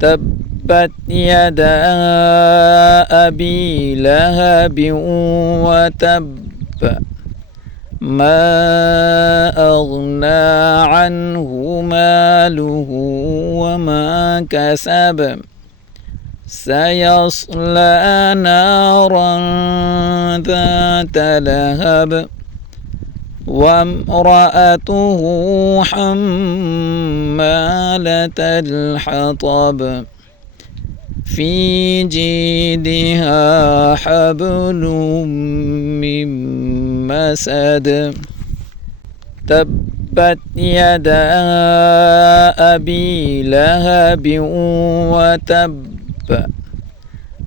تبت يدا أبي لهب وتب ما أغنى عنه ماله وما كسب سيصلى نارا ذات لهب وامرأته حمالة الحطب في جيدها حبل من مسد تبت يدا أبي لهب وتب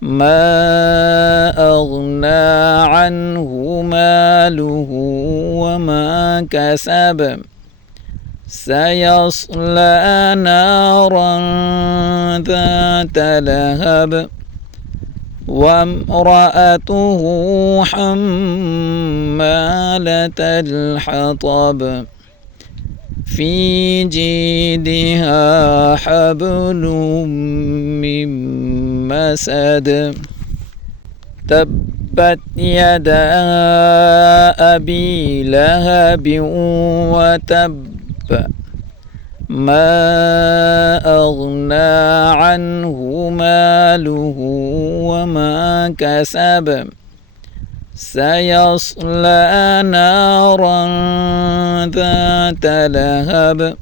ما أغنى عنه ماله وما كسب سيصلى نارا ذات لهب وامرأته حمالة الحطب في جيدها حبل من مسد تبت يدا أبي لهب وتب ما أغنى عنه ماله وما كسب سيصلى نارا ذات لهب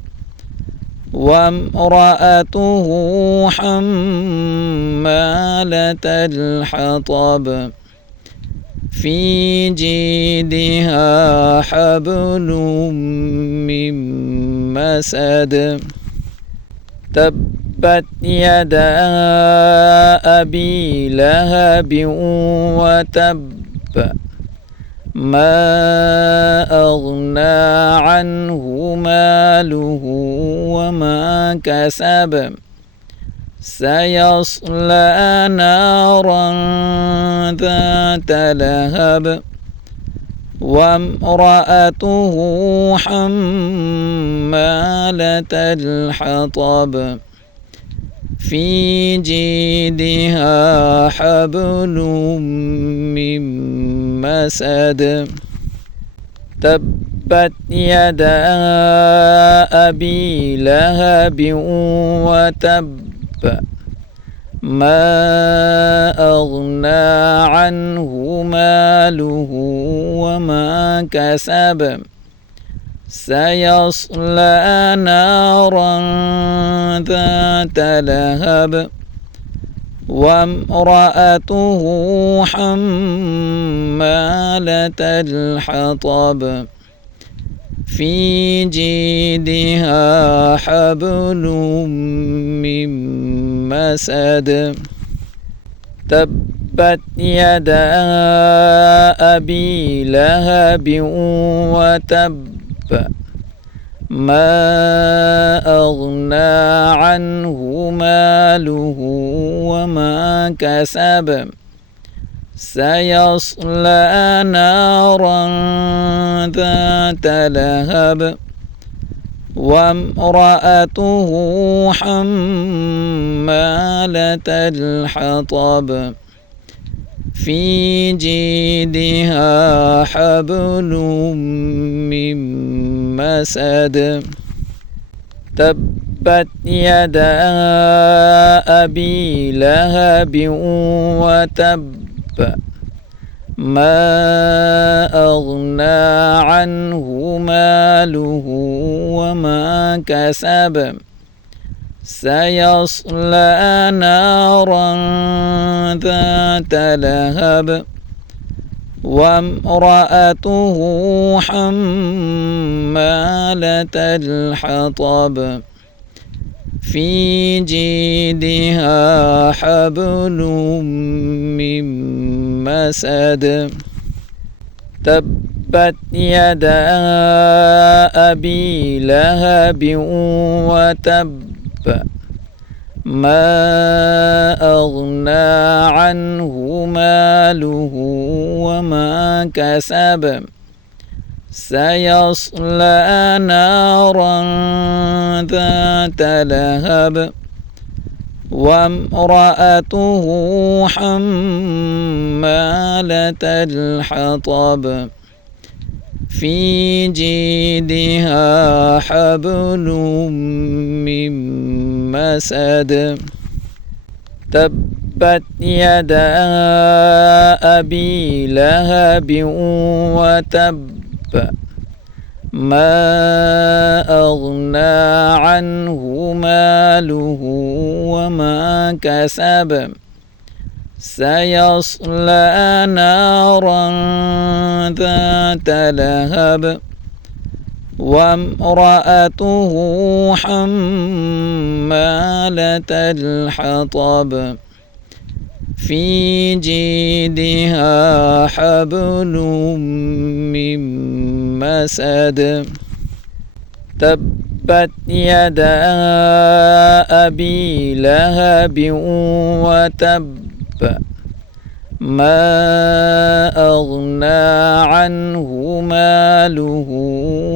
وامرأته حمالة الحطب في جيدها حبل من مسد تبت يدا أبي لهب وتب ما أغنى عنه ماله وما كسب سيصلى نارا ذات لهب وامرأته حمالة الحطب في جيدها حبل من مسد تبت يدا أبي لهب وتب ما أغنى عنه ماله وما كسب سيصلى نارا ذات لهب وامرأته حمالة الحطب في جيدها حبل من مسد تبت يدا أبي لهب وتب ما أغنى عنه ماله وما كسب سيصلى نارا ذات لهب وامرأته حمالة الحطب في جيدها حبل من مسد تبت يدا أبي لهب وتب ما أغنى عنه ماله وما كسب سيصلى نارا ذات لهب وامرأته حمالة الحطب في جيدها حبل من مسد تبت يدا أبي لهب وتب ما أغنى عنه ماله وما كسب سيصلى نارا ذات لهب وامرأته حمالة الحطب في جيدها حبل من مسد تبت يدا أبي لهب وتب ما أغنى عنه ماله وما كسب سيصلى نارا ذات لهب وامرأته حمالة الحطب في جيدها حبل من مسد تبت يدا أبي لهب وتب ما أغنى عنه ماله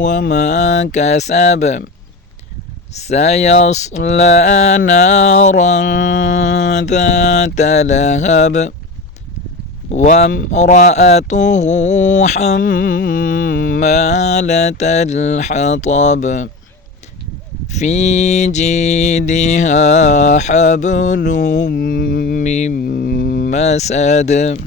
وما كسب سيصلى نارا ذات لهب وامرأته حمالة الحطب في جيدها حبل من مسد